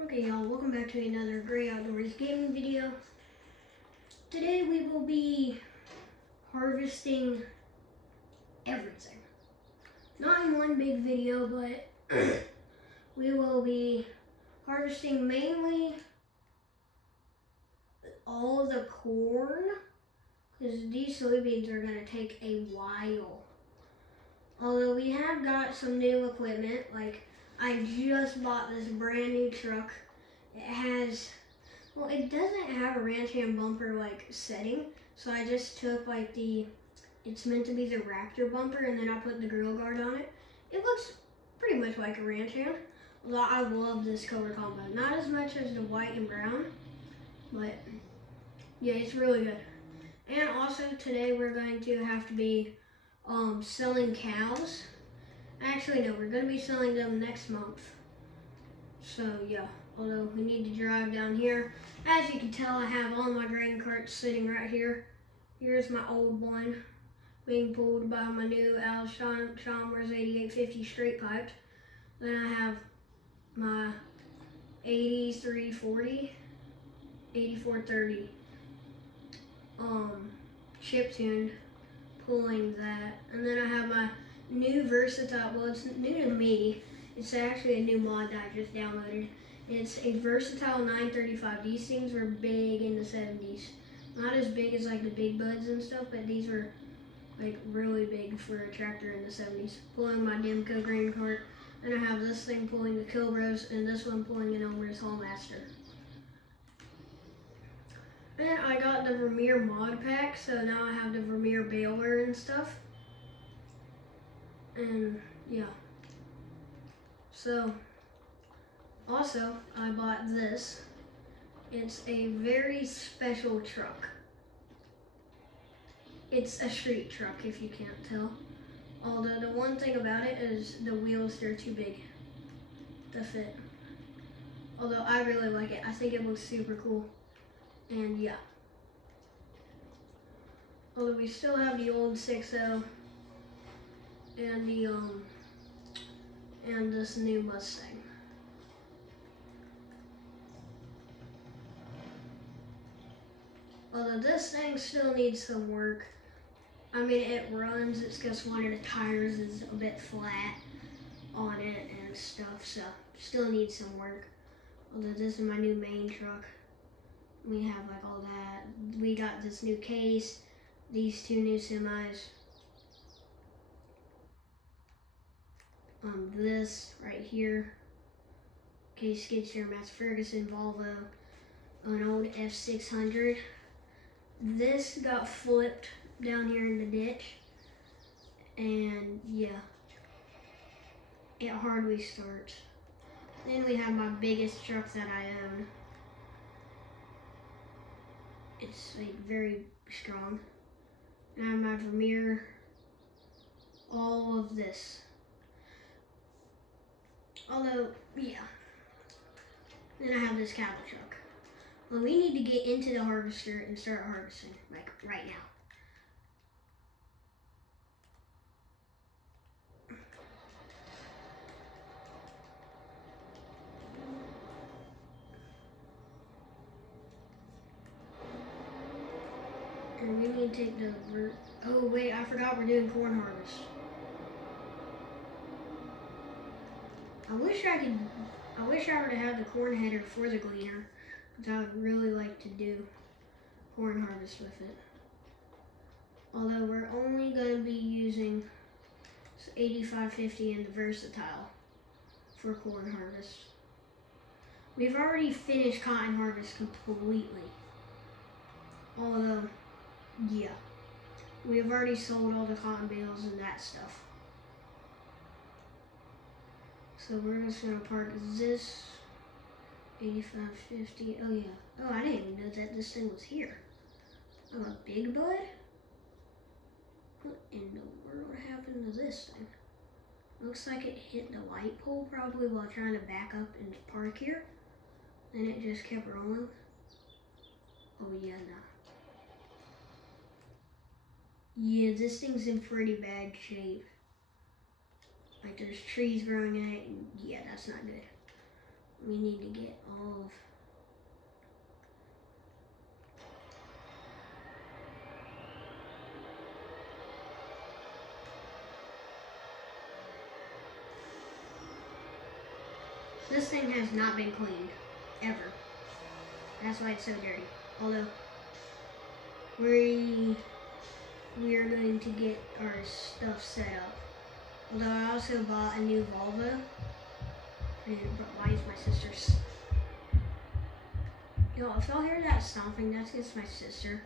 Okay y'all, welcome back to another Gray Outdoors gaming video. Today we will be harvesting everything. Not in one big video, but we will be harvesting mainly all the corn, because these soybeans are going to take a while. Although we have got some new equipment, like I just bought this brand new truck. It has, well, it doesn't have a ranch hand bumper like setting, so I just took like it's meant to be the Raptor bumper, and then I put the grill guard on it. It looks pretty much like a ranch hand. Although I love this color combo, not as much as the white and brown, but yeah, it's really good. And also today we're going to have to be selling cows. Actually, no, we're going to be selling them next month. So yeah, although we need to drive down here. As you can tell, I have all my grain carts sitting right here. Here's my old one being pulled by my new Al Chalmers 8850 straight piped. Then I have my 8340, 8430 chip tuned pulling that. And then I have my new versatile, well, it's new to me. It's actually a new mod that I just downloaded. It's a versatile 935. These things were big in the 70s. Not as big as like the big buds and stuff, but these were like really big for a tractor in the 70s. Pulling my Demco grain cart. And I have this thing pulling the Kilbros, and this one pulling an Elmer's Hallmaster. And I got the Vermeer mod pack, so now I have the Vermeer baler and stuff. And yeah. So, also, I bought this. It's a very special truck. It's a street truck, if you can't tell. Although the one thing about it is the wheels, they're too big to fit. Although I really like it. I think it looks super cool. And yeah. Although we still have the old 6.0 and the and this new Mustang. Although this thing still needs some work. I mean, it runs, it's just one of the tires is a bit flat on it and stuff, so still needs some work. Although this is my new main truck. We have like all that. We got this new case, these two new semis. This right here, Case Skidster, Mass Ferguson, Volvo, an old F600. This got flipped down here in the ditch, and yeah, it hardly starts. Then we have my biggest truck that I own. It's like very strong. And I have my Vermeer, all of this. Although, yeah. Then I have this cattle truck. Well, we need to get into the harvester and start harvesting, like right now. And we need to take the, oh wait, I forgot we're doing corn harvest. I wish I would have had the corn header for the gleaner, because I would really like to do corn harvest with it. Although we're only going to be using 8550 and the versatile for corn harvest. We've already finished cotton harvest completely. Although, yeah, we have already sold all the cotton bales and that stuff. So we're just gonna park this 8550. Oh yeah. Oh, I didn't even know that this thing was here. Oh, a big bud? What in the world happened to this thing? Looks like it hit the light pole probably while trying to back up and park here. And it just kept rolling. Oh yeah, nah. Yeah, this thing's in pretty bad shape. Like there's trees growing in it, and yeah, that's not good. We need to get all of... This thing has not been cleaned, ever. That's why it's so dirty. Although, we are going to get our stuff set up. Although I also bought a new Volvo. Why is my sister's... Yo, if y'all hear that stomping, that's just my sister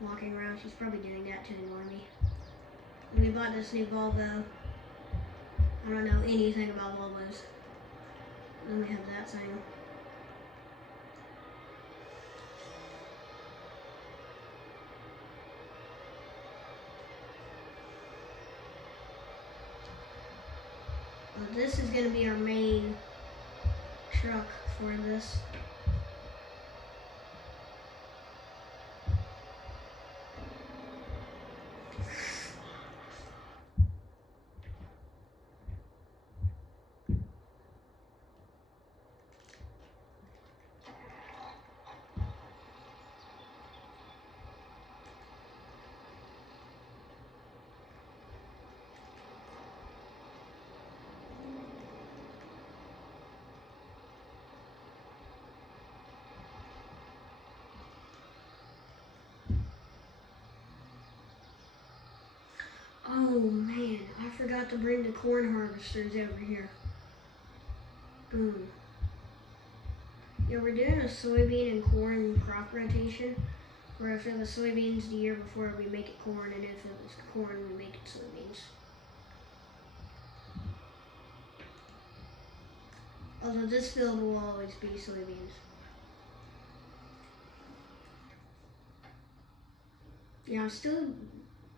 walking around. She's probably doing that to annoy me. We bought this new Volvo. I don't know anything about Volvos. Let me have that thing. Well, this is going to be our main truck for this. Oh man, I forgot to bring the corn harvesters over here. Yeah, we're doing a soybean and corn crop rotation, where if it was soybeans the year before, we make it corn, and if it was corn, we make it soybeans. Although this field will always be soybeans. Yeah,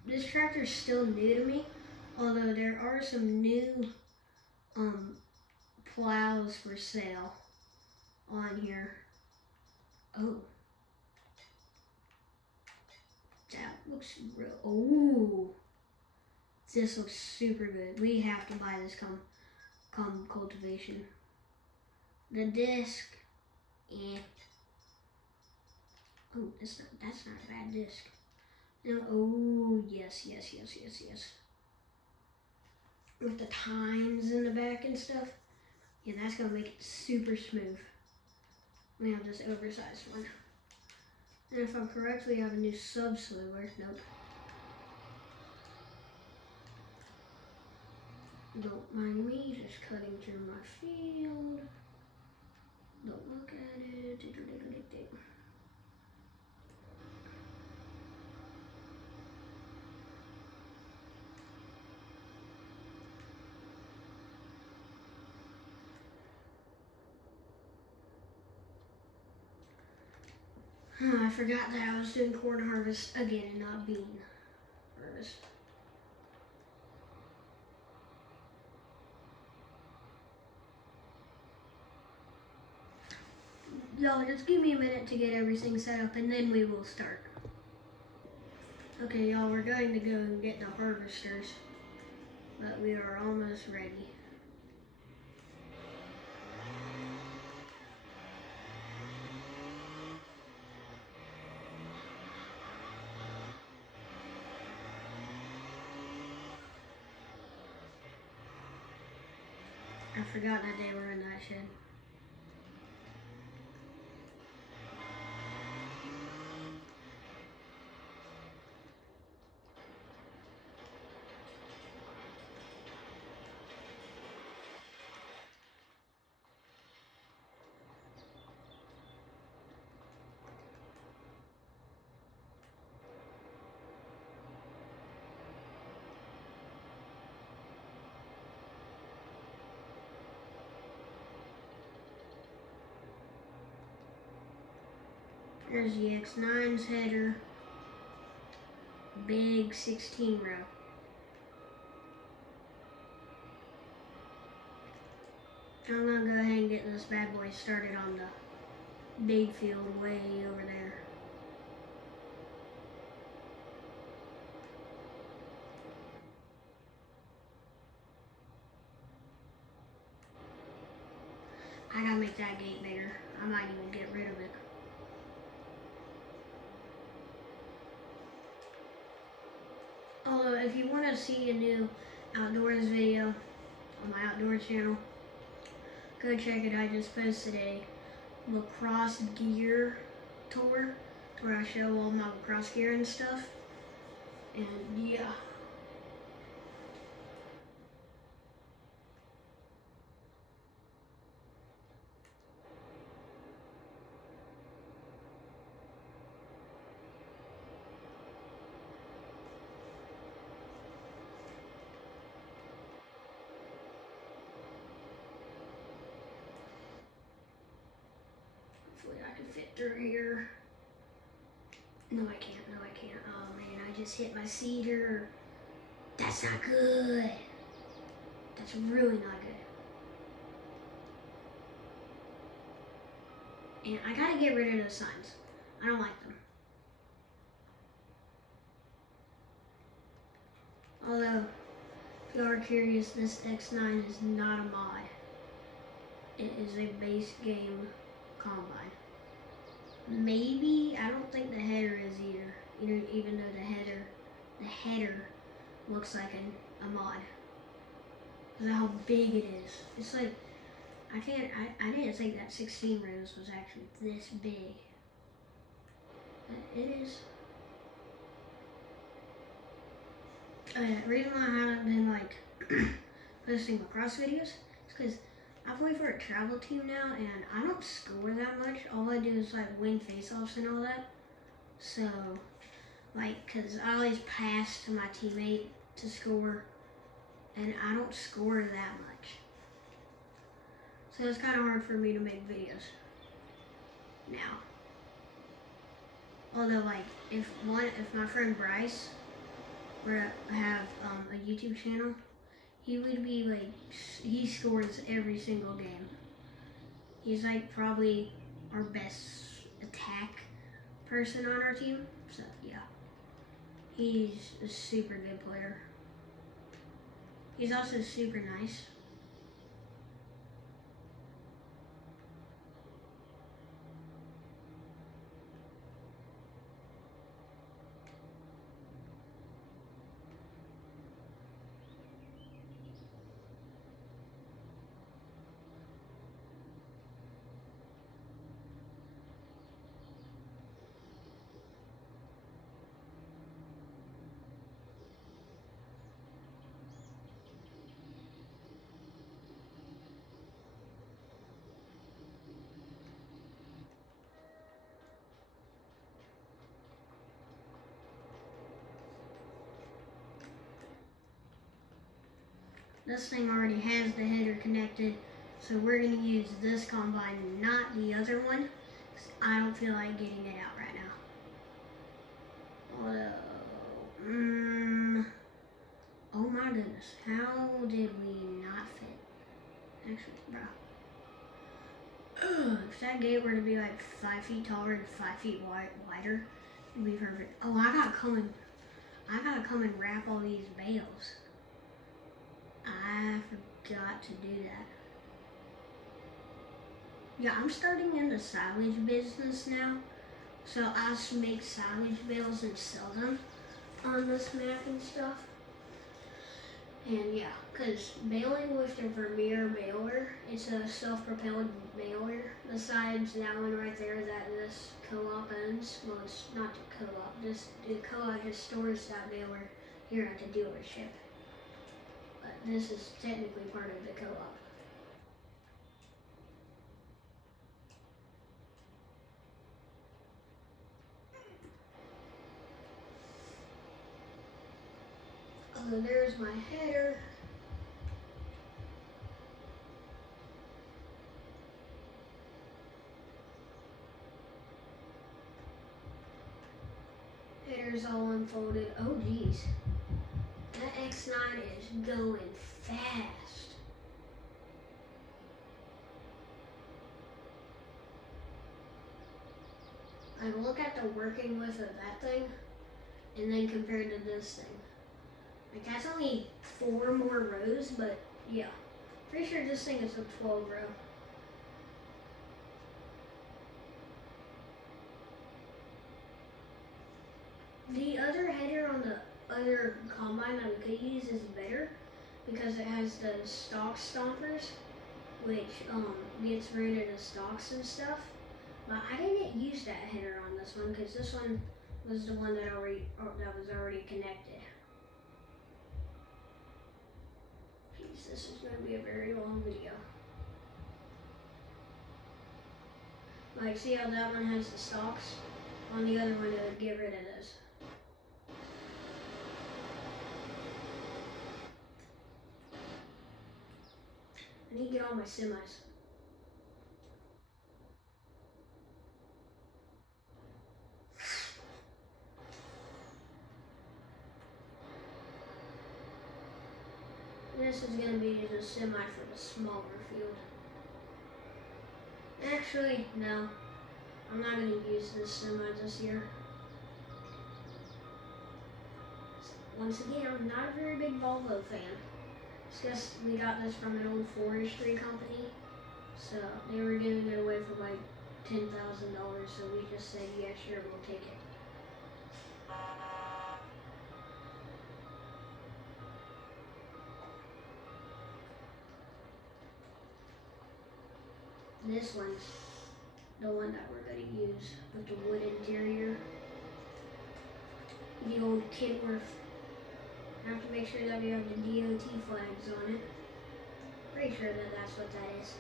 this tractor's still new to me, although there are some new plows for sale on here. Oh. That looks real. Oh. This looks super good. We have to buy this come cultivation. The disc. Eh. Oh, that's not a bad disc. Oh, yes. With the tines in the back and stuff. Yeah, that's gonna make it super smooth. We have this oversized one. And if I'm correct, we have a new subsoiler. Nope. Don't mind me just cutting through my field. Don't look at it. I forgot that I was doing corn harvest again and not bean harvest. Y'all, just give me a minute to get everything set up and then we will start. Okay, y'all, we're going to go and get the harvesters, but we are almost ready. I forgot that they were in that shed. There's the X9's header, big 16 row. I'm gonna go ahead and get this bad boy started on the big field way over there. I gotta make that gate bigger. I might even get rid of it. Although, if you want to see a new outdoors video on my outdoor channel, go check it. I just posted a lacrosse gear tour where I show all my lacrosse gear and stuff. And yeah. Hopefully I can fit through here. No, I can't. No, I can't. Oh man, I just hit my cedar. That's not good. That's really not good. And I gotta get rid of those signs. I don't like them. Although, if you are curious, this X9 is not a mod. It is a base game combine. Maybe, I don't think the header is either. Even though the header looks like a mod. Because of how big it is. It's like, I didn't think that 16 rows was actually this big. But it is. The reason why I haven't been like posting lacrosse videos is because I play for a travel team now and I don't score that much. All I do is like win face-offs and all that. So, like, cause I always pass to my teammate to score and I don't score that much. So it's kind of hard for me to make videos now. Although, like, if my friend Bryce were to have a YouTube channel, he would be like, he scores every single game. He's like probably our best attack person on our team. So yeah, he's a super good player. He's also super nice. This thing already has the header connected, so we're going to use this combine and not the other one, because I don't feel like getting it out right now. Although, oh my goodness, how did we not fit? Actually, bro. If that gate were to be like 5 feet taller and 5 feet wider, it'd be perfect. Oh, I gotta come and wrap all these bales. I forgot to do that. Yeah, I'm starting in the silage business now. So I make silage bales and sell them on this map and stuff. And yeah, because baling with the Vermeer baler, it's a self-propelled baler. Besides that one right there that this co-op owns. Well, it's not the co-op. The co-op just stores that baler here at the dealership. But this is technically part of the co-op. Oh, there's my header. Header's all unfolded. Oh geez. That X9 is going fast. Like, look at the working width of that thing, and then compared to this thing. Like, that's only 4 more rows, but yeah. Pretty sure this thing is a 12 row. other combine that we could use is better because it has the stalk stompers, which gets rid of the stalks and stuff. But I didn't use that header on this one because this one was the one that was already connected. Jeez, this is going to be a very long video. Like, see how that one has the stalks? On the other one, it would get rid of those. I need to get all my semis. This is going to be the semi for the smaller field. Actually, no. I'm not going to use this semi this year. Once again, I'm not a very big Volvo fan. It's just we got this from an old forestry company. So they were giving it away for like $10,000. So we just said, yeah, sure, we'll take it. This one's the one that we're going to use with the wood interior. The old Kenworth. I have to make sure that we have the DOT flags on it. Pretty sure that that's what that is.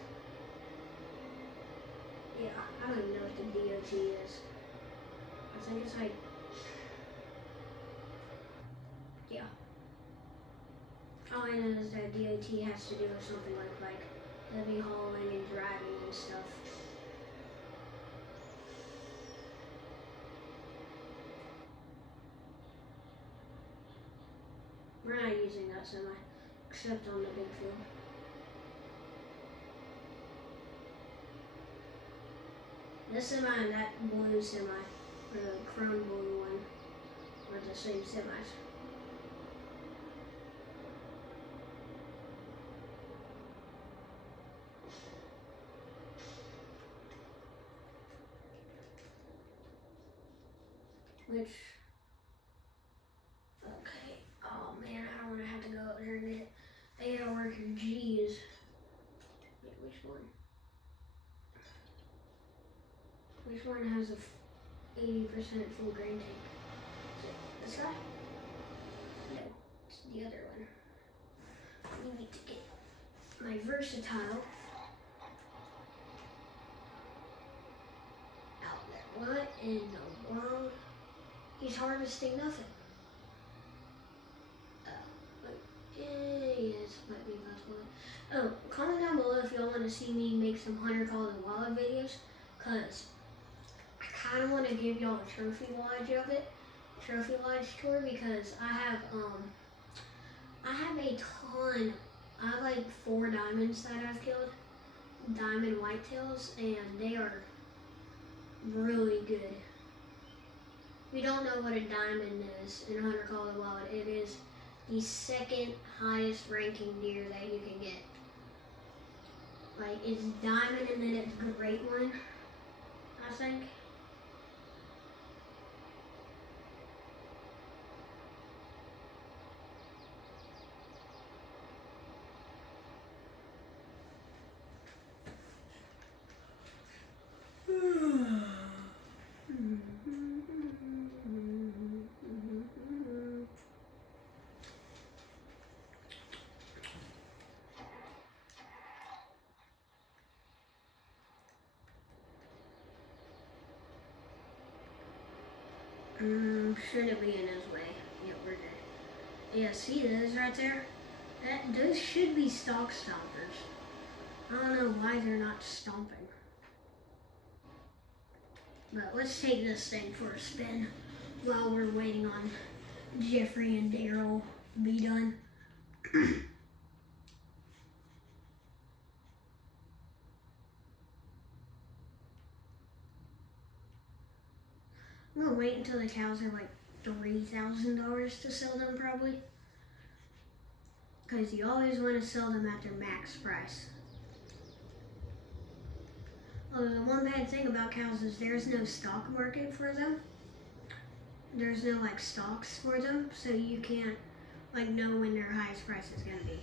Yeah, I don't even know what the DOT is. I think it's like, yeah. All I know is that DOT has to do with something like heavy hauling and driving and stuff. We're not using that semi, except on the big field. This semi and that blue semi, or the chrome blue one, are the same semis. Which, okay, oh man, I don't want to have to go up there and get it. They gotta work your G's. Wait, which one? Which one has a 80% full grain tank? Is it this guy? No, it's the other one. We need to get my Versatile outlet. What in the world? He's harvesting nothing. Yes, might be last one. Oh, comment down below if y'all want to see me make some Hunter Calls and Wildlife videos, cause I kind of want to give y'all a trophy lodge of it, trophy lodge tour, because I have a ton. I have like 4 diamonds that I've killed, diamond whitetails, and they are really good. If you don't know what a diamond is in Hunter Calls and Wildlife, it is the second highest ranking deer that you can get. Like, it's diamond and then it's great one, I think. Should it be in his way? Yep, we're good. Yeah, see those right there? Those should be stalk stompers. I don't know why they're not stomping. But let's take this thing for a spin while we're waiting on Jeffrey and Daryl to be done. I'm gonna wait until the cows are like $3,000 to sell them probably. Because you always want to sell them at their max price. Oh, the one bad thing about cows is there's no stock market for them. there's no like stocks for them, so you can't like know when their highest price is gonna be.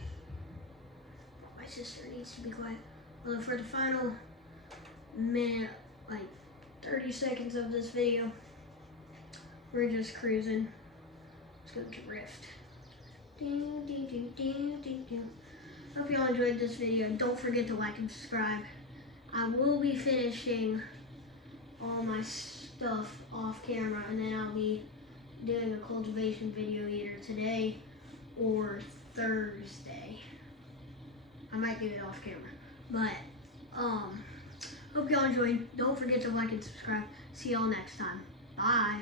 My sister needs to be quiet. Well, for the final minute, like 30 seconds of this video, we're just cruising. Let's go drift. Ding, ding, ding, ding, ding, ding. Hope y'all enjoyed this video. Don't forget to like and subscribe. I will be finishing all my stuff off camera, and then I'll be doing a cultivation video either today or Thursday. I might do it off camera, but hope y'all enjoyed. Don't forget to like and subscribe. See y'all next time. Bye.